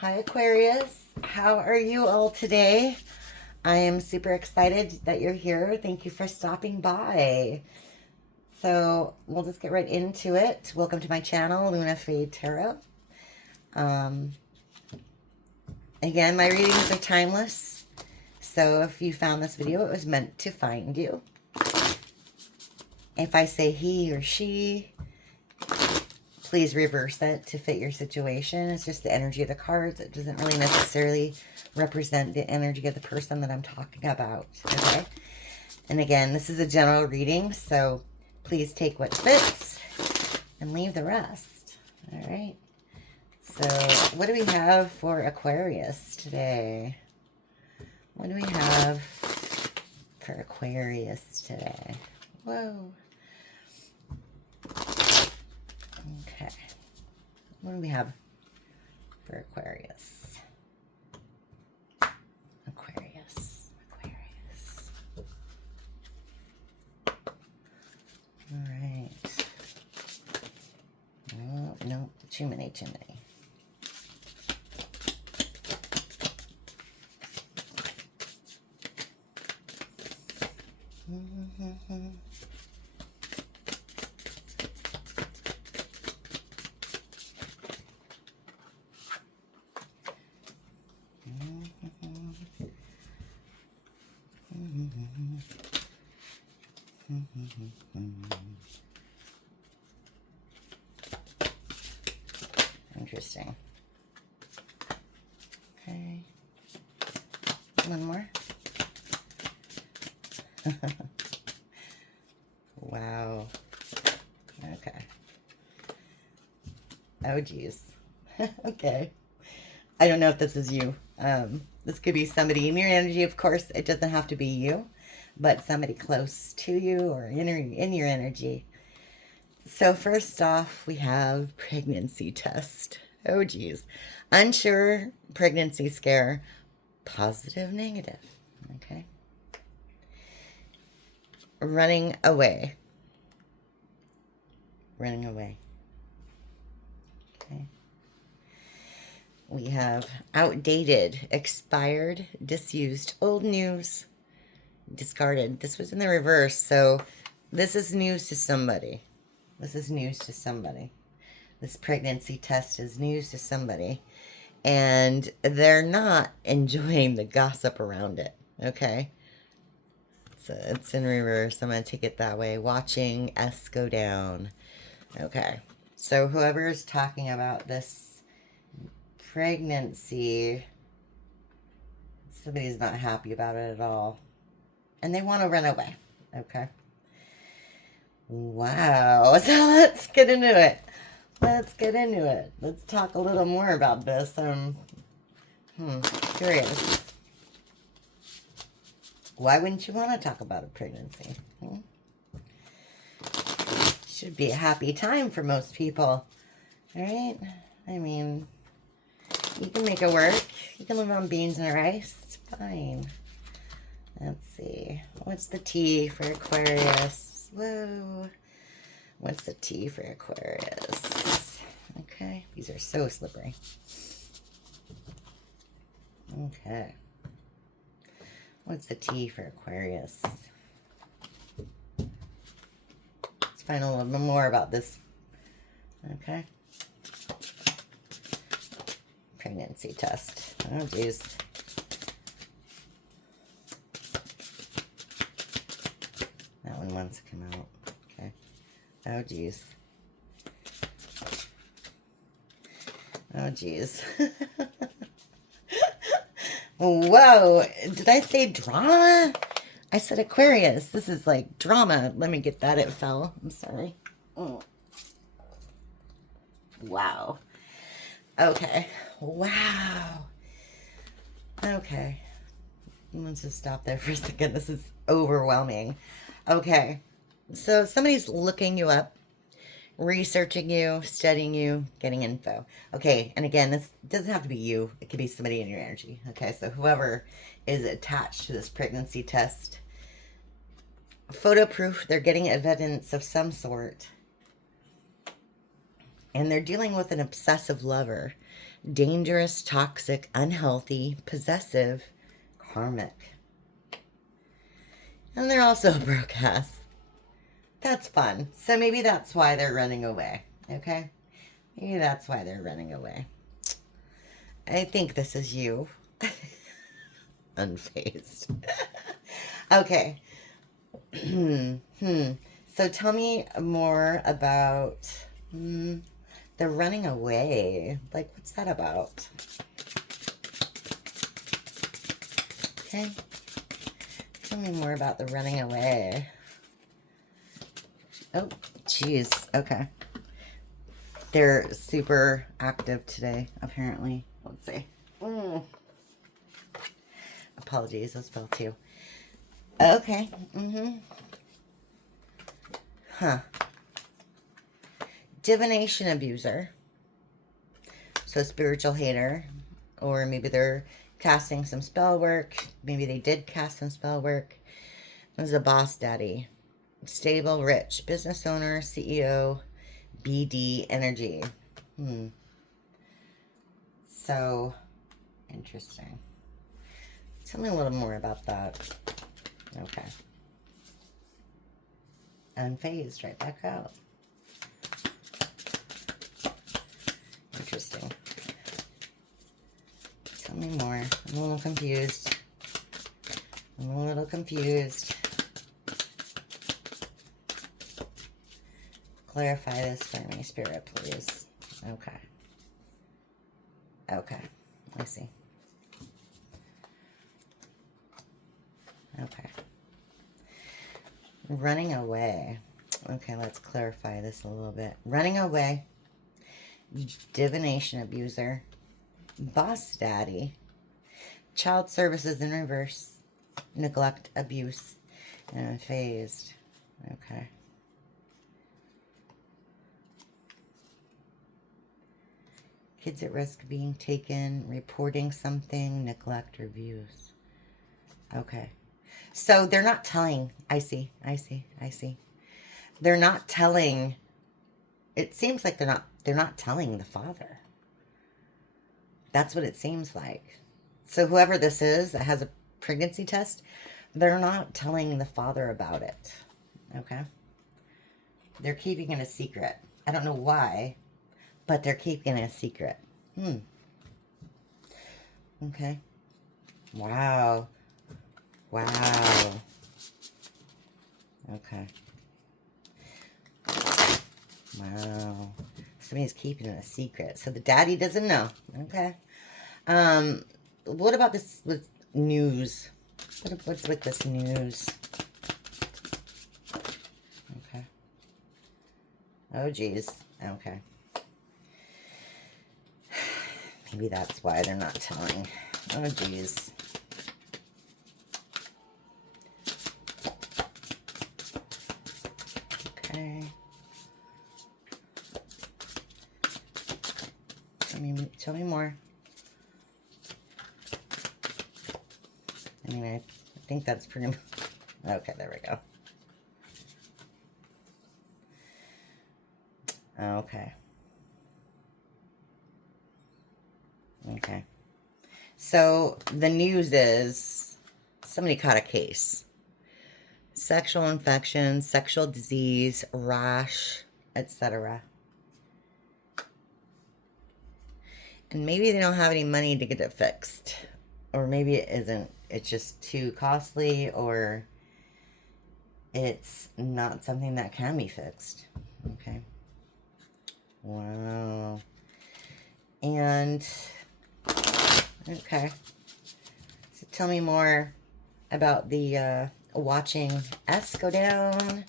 Hi Aquarius, how are you all today? I am super excited that you're here. Thank you for stopping by. So we'll just get right into it. Welcome to my channel, LunaFae Tarot. Um, Again, my readings are timeless. So if you found this video, it was meant to find you. If I say he or she, please reverse it to fit your situation. It's just the energy of the cards. It doesn't really necessarily represent the energy of the person that I'm talking about, okay? And again, this is a general reading, so please take what fits and leave the rest, all right? So what do we have for Aquarius today? What do we have for Aquarius today? Whoa. Okay. What do we have for Aquarius? Aquarius. All right. Oh, no, too many. Interesting. Okay. One more. Wow. Okay. Oh, geez. Okay. I don't know if this is you. This could be somebody in your energy, of course. It doesn't have to be you, but somebody close to you or in your energy. So first off, we have pregnancy test. Oh, geez. Unsure, pregnancy scare, positive, negative. Okay. Running away. Running away. Okay. We have outdated, expired, disused, old news, discarded. This was in the reverse, so this is news to somebody. This is news to somebody. This pregnancy test is news to somebody. And they're not enjoying the gossip around it, okay? So it's in reverse. I'm going to take it that way. Watching S go down. Okay. So whoever is talking about this pregnancy, somebody's not happy about it at all. And they want to run away. Okay. Wow. So let's get into it. Let's talk a little more about this. Curious. Why wouldn't you want to talk about a pregnancy? Should be a happy time for most people, right? I mean, you can make it work. You can live on beans and rice. It's fine. Let's see. What's the T for Aquarius? Whoa. What's the T for Aquarius? Okay. These are so slippery. Okay. What's the T for Aquarius? Let's find a little bit more about this. Okay. Pregnancy test. Oh, geez. That one wants to come out. Okay. Oh, geez. Oh, geez. Whoa. Did I say drama? I said Aquarius. This is like drama. Let me get that. It fell. I'm sorry. Oh. Wow. Okay. Wow. Okay. Let's just stop there for a second. This is overwhelming. Okay. So somebody's looking you up, researching you, studying you, getting info. Okay. And again, this doesn't have to be you. It could be somebody in your energy. Okay. So whoever is attached to this pregnancy test, photo proof, they're getting evidence of some sort. And they're dealing with an obsessive lover. Dangerous, toxic, unhealthy, possessive, karmic. And they're also a broke ass. That's fun. So maybe that's why they're running away. Okay? Maybe that's why they're running away. I think this is you. Unfazed. Okay. So tell me more about the running away. Like, what's that about? Okay. Tell me more about the running away. Oh, jeez. Okay. They're super active today, apparently. Let's see. Apologies, I spelled too. Okay. Huh. Divination abuser. So spiritual hater. Or maybe they're casting some spell work. Maybe they did cast some spell work. There's a boss daddy. Stable, rich, business owner, CEO, BD energy. So interesting. Tell me a little more about that. Okay. Unfazed, right back out. Interesting. Tell me more. I'm a little confused. Clarify this for me, Spirit, please. Okay. Okay. I see. Okay. Running away. Okay, let's clarify this a little bit. Running away. Divination abuser. Boss daddy. Child services in reverse. Neglect, abuse, and unfazed. Okay. Kids at risk of being taken, reporting something, neglect, or abuse. Okay. So they're not telling. I see. They're not telling. It seems like they're not telling the father. That's what it seems like. So whoever this is that has a pregnancy test, they're not telling the father about it. Okay? They're keeping it a secret. I don't know why, but they're keeping it a secret. Okay. Wow. Okay. Wow. Somebody's keeping it a secret. So the daddy doesn't know. Okay. What about this with news? What's with this news? Okay. Oh, geez. Okay. Maybe that's why they're not telling. Oh, geez. Okay. Tell me more. I mean, I think that's pretty much... Okay, there we go. Okay. Okay. So, the news is somebody caught a case. Sexual infection, sexual disease, rash, etc. And maybe they don't have any money to get it fixed. Or maybe it isn't. It's just too costly, or it's not something that can be fixed. Okay. Wow. And, okay. So tell me more about the watching S go down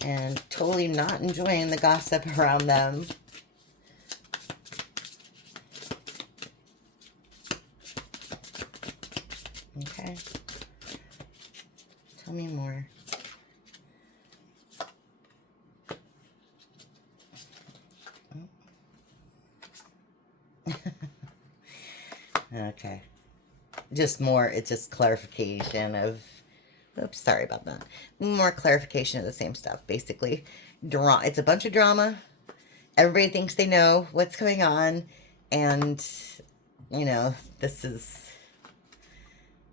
and totally not enjoying the gossip around them. Okay. Tell me more. Okay. Just more, it's just clarification of, oops, sorry about that. More clarification of the same stuff, basically. It's a bunch of drama, everybody thinks they know what's going on, and, you know, this is,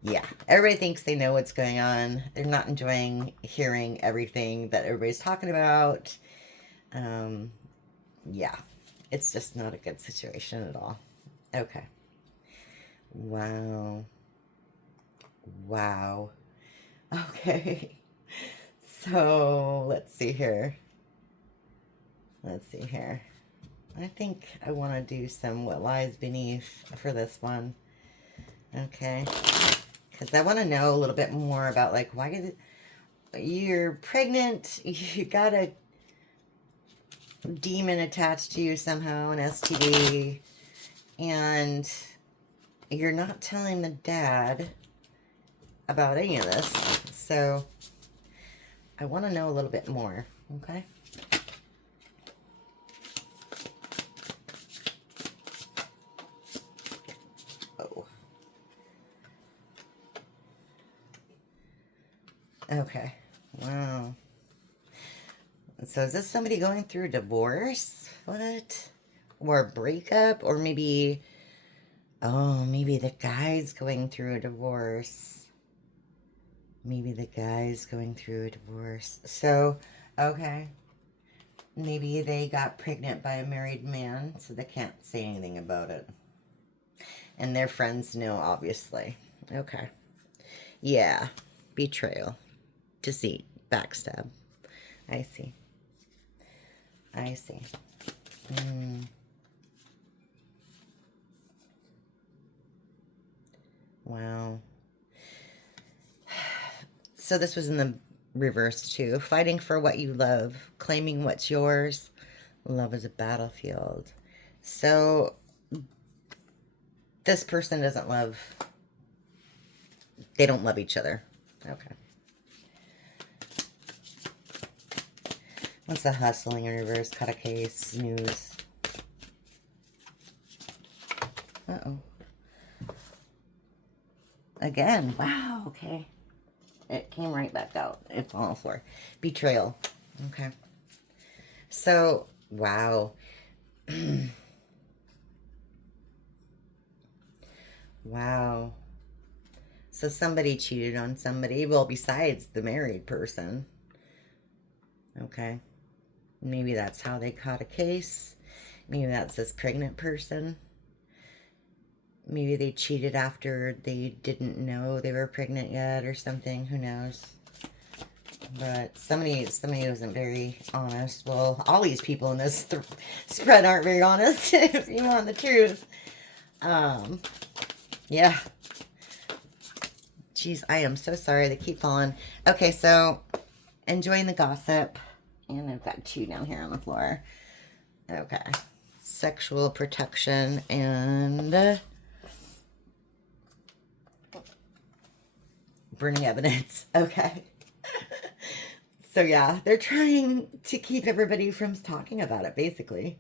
yeah, everybody thinks they know what's going on. They're not enjoying hearing everything that everybody's talking about. Yeah, it's just not a good situation at all. Okay. Wow. Wow. Okay. So, let's see here. Let's see here. I think I want to do some what lies beneath for this one. Okay. Because I want to know a little bit more about, like, why did you're pregnant, you got a demon attached to you somehow, an STD, and you're not telling the dad about any of this. So I want to know a little bit more. Okay. Oh. Okay. Wow. So is this somebody going through a divorce? What? Or a breakup? Or maybe, oh, maybe the guy's going through a divorce. Maybe the guy's going through a divorce. So, okay. Maybe they got pregnant by a married man, so they can't say anything about it. And their friends know, obviously. Okay. Yeah. Betrayal. Deceit. Backstab. I see. I see. Wow. So this was in the reverse too. Fighting for what you love. Claiming what's yours. Love is a battlefield. So this person doesn't love... They don't love each other. Okay. What's the hustling in reverse? Cut a case. News. Uh-oh. Again. Wow. Okay. It came right back out. It's on the floor. Betrayal. Okay. So, wow. Wow. So somebody cheated on somebody. Well, besides the married person. Okay. Maybe that's how they caught a case. Maybe that's this pregnant person. Maybe they cheated after they didn't know they were pregnant yet or something. Who knows? But somebody wasn't very honest. Well, all these people in this spread aren't very honest, if you want the truth. Yeah. Jeez, I am so sorry. They keep falling. Okay, so enjoying the gossip. And I've got 2 down here on the floor. Okay. Sexual protection and burning evidence. Okay. So yeah, they're trying to keep everybody from talking about it, basically.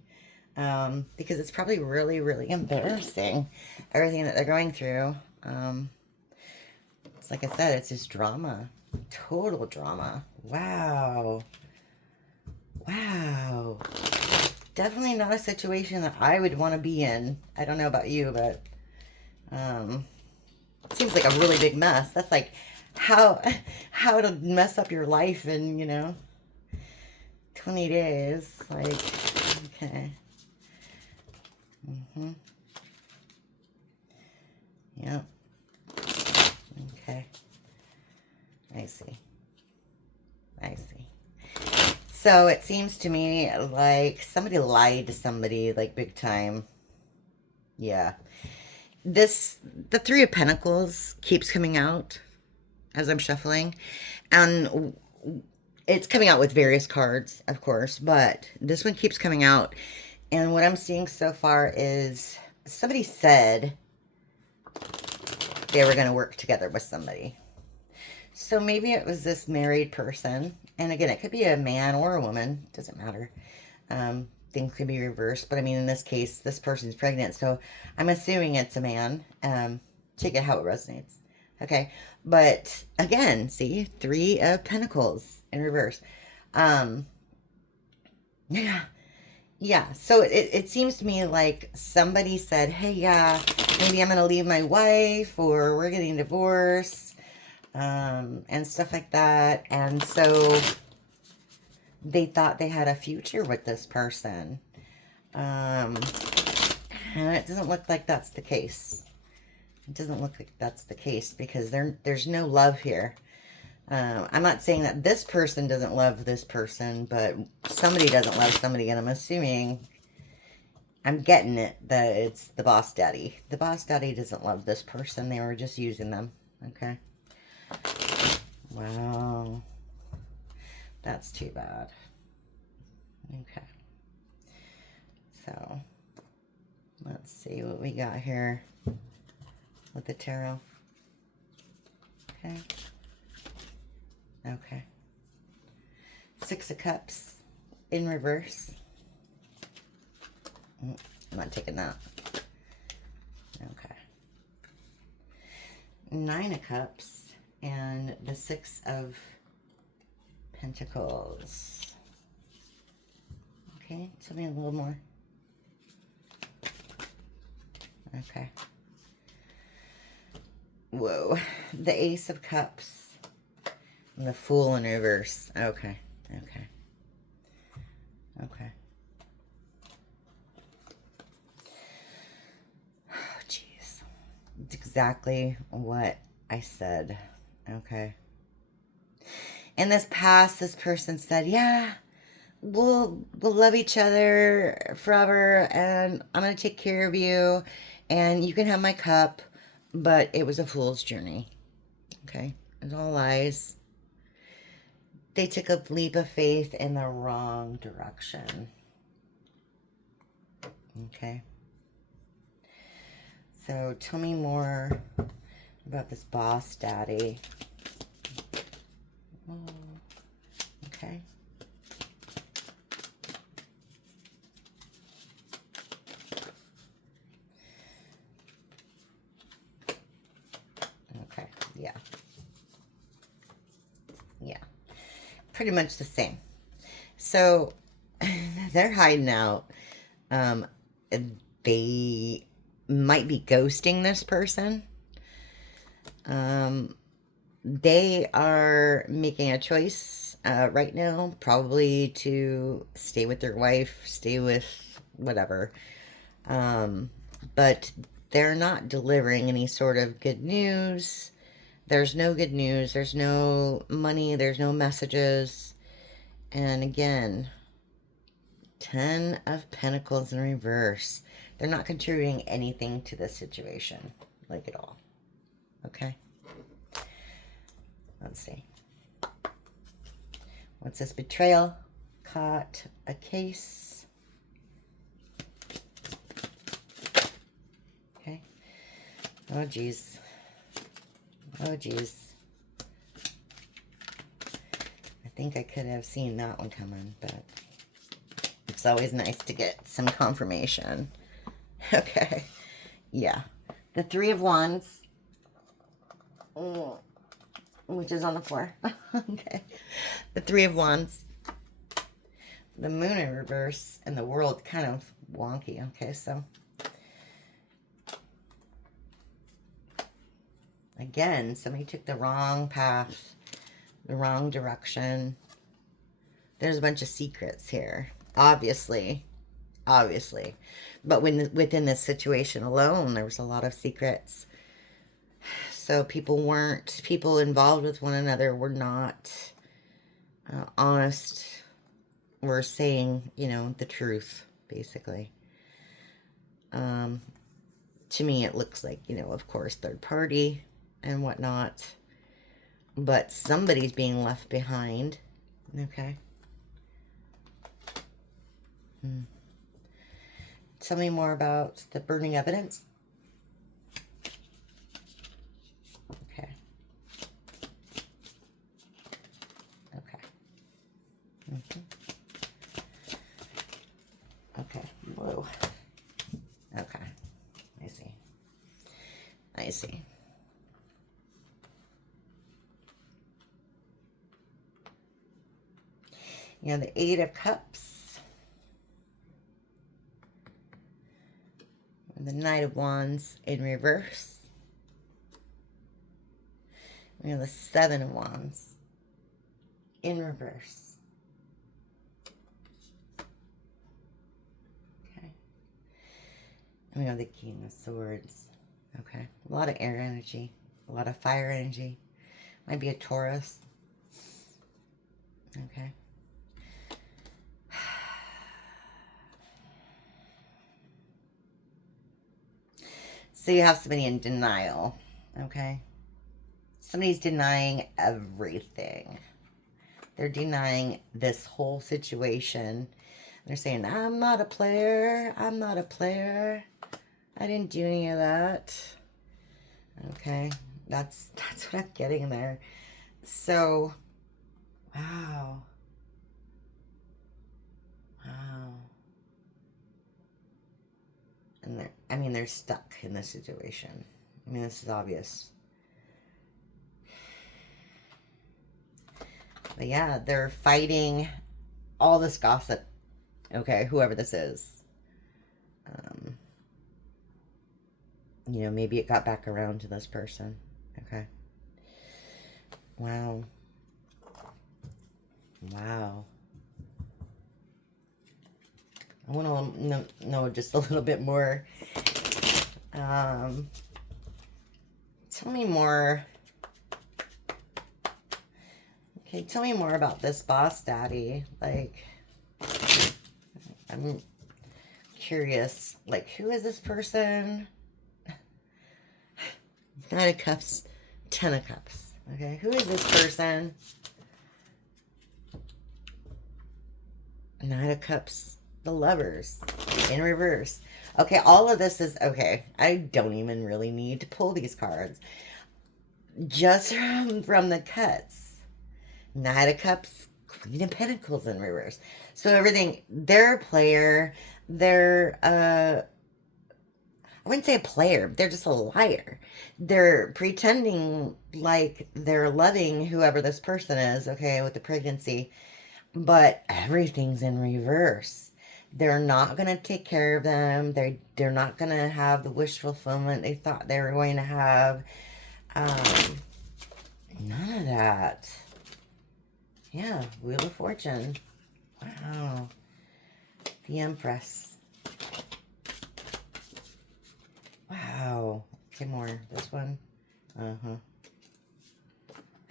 Because it's probably really, really embarrassing, everything that they're going through. It's like I said, it's just drama. Total drama. Wow. Wow. Definitely not a situation that I would want to be in. I don't know about you, but it seems like a really big mess. That's like how to mess up your life in, 20 days. Like, okay. Yep. Okay. I see. I see. So it seems to me like somebody lied to somebody, like, big time. Yeah. The 3 of Pentacles keeps coming out as I'm shuffling. And it's coming out with various cards, of course. But this one keeps coming out. And what I'm seeing so far is somebody said they were going to work together with somebody. So maybe it was this married person. And again, it could be a man or a woman. Doesn't matter. Things could be reversed. But I mean, in this case, this person's pregnant. So I'm assuming it's a man. Take it how it resonates. Okay. But again, see, 3 of Pentacles in reverse. Yeah. Yeah, so it seems to me like somebody said, hey, yeah, maybe I'm going to leave my wife or we're getting divorced, and stuff like that. And so they thought they had a future with this person. And it doesn't look like that's the case. It doesn't look like that's the case because there's no love here. I'm not saying that this person doesn't love this person, but somebody doesn't love somebody, and I'm assuming, I'm getting it, that it's the boss daddy. The boss daddy doesn't love this person. They were just using them. Okay. Wow. That's too bad. Okay. So, let's see what we got here with the tarot. Okay. Okay. Six of Cups in reverse. I'm not taking that. Okay. Nine of Cups and the Six of Pentacles. Okay, tell me a little more. Okay. Whoa. The Ace of Cups and the Fool in reverse. Okay. Okay. Okay. Oh, jeez. It's exactly what I said. Okay. In this past, this person said, yeah, we'll love each other forever, and I'm going to take care of you, and you can have my cup, but it was a fool's journey. Okay. It's all lies. They took a leap of faith in the wrong direction. Okay. So tell me more about this boss daddy. Oh, okay. Okay, yeah. Yeah. Pretty much the same. So they're hiding out. They might be ghosting this person. They are making a choice right now, probably to stay with their wife, stay with whatever. But they're not delivering any sort of good news. There's no good news. There's no money. There's no messages. And again, 10 of Pentacles in reverse. They're not contributing anything to the situation, like at all. Okay? Let's see. What's this? Betrayal. Caught a case. Okay. Oh, geez. Oh, geez. I think I could have seen that one coming, but it's always nice to get some confirmation. Okay. Yeah. The Three of Wands. Which is on the floor. Okay. The Three of Wands. The Moon in reverse. And the World kind of wonky. Okay, so. Again, somebody took the wrong path. The wrong direction. There's a bunch of secrets here. Obviously. Obviously. But within this situation alone, there was a lot of secrets. So people involved with one another were not honest, were saying, the truth, basically. To me, it looks like, of course, third party and whatnot. But somebody's being left behind. Okay. Tell me more about the burning evidence. Okay. Okay. Okay. Whoa. Okay. I see. I see. The Eight of Cups. the Knight of Wands in reverse. We have the Seven of Wands in reverse. Okay. And we have the King of Swords. Okay. A lot of air energy. A lot of fire energy. Might be a Taurus. Okay. So you have somebody in denial. Okay. Somebody's denying everything. They're denying this whole situation. They're saying, I'm not a player. I'm not a player. I didn't do any of that. Okay. That's what I'm getting there. So, wow. Wow. And they're stuck in this situation. I mean, this is obvious. But yeah, they're fighting all this gossip. Okay, whoever this is. You know, maybe it got back around to this person. Okay. Wow. Wow. I want to know just a little bit more. Tell me more. Okay, tell me more about this boss daddy. Like, I'm curious. Like, who is this person? Knight of Cups, Ten of Cups. Okay, who is this person? Knight of Cups, the Lovers, in reverse. Okay, all of this is, okay, I don't even really need to pull these cards. Just from the cuts. Knight of Cups, Queen of Pentacles in reverse. So everything, they're a player, they're, I wouldn't say a player, they're just a liar. They're pretending like they're loving whoever this person is, okay, with the pregnancy, but everything's in reverse. They're not going to take care of them. They're not going to have the wish fulfillment they thought they were going to have. None of that. Yeah, Wheel of Fortune. Wow. The Empress. Wow. Okay, more. This one. Uh-huh.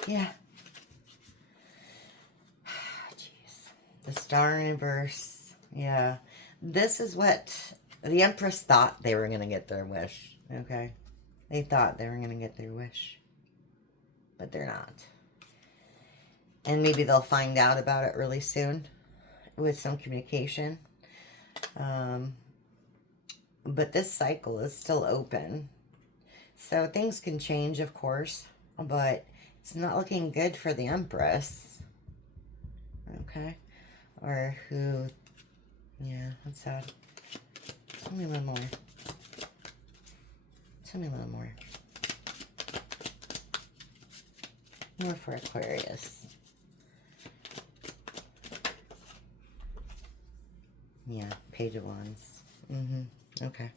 Yeah. Jeez. The Star in reverse. Yeah. This is what the Empress thought they were going to get their wish. Okay. They thought they were going to get their wish. But they're not. And maybe they'll find out about it really soon with some communication. But this cycle is still open. So things can change, of course, but it's not looking good for the Empress. Okay. Or who, yeah, that's sad. Tell me a little more. Tell me a little more. More for Aquarius. Yeah, Page of Wands. Okay.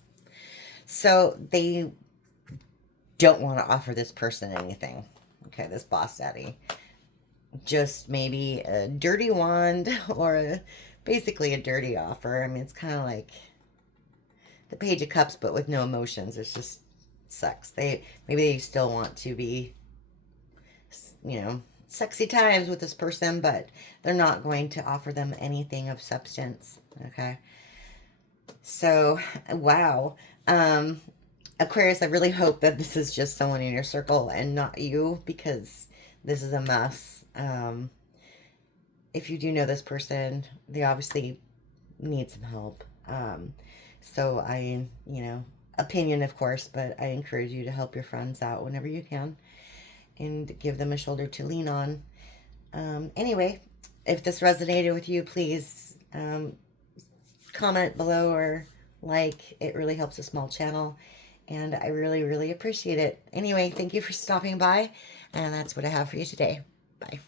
So they don't want to offer this person anything. Okay, this boss daddy. Just maybe a dirty wand or basically a dirty offer. I mean, it's kind of like the Page of Cups, but with no emotions. It's just sex. Maybe they still want to be, you know, sexy times with this person, but they're not going to offer them anything of substance. Okay. So, wow. Aquarius, I really hope that this is just someone in your circle and not you, because this is a mess. If you do know this person, they obviously need some help. So I, you know, opinion, of course, but I encourage you to help your friends out whenever you can and give them a shoulder to lean on. Anyway, if this resonated with you, please comment below or like. It really helps a small channel, and I really, really appreciate it. Anyway, thank you for stopping by, and that's what I have for you today. Bye.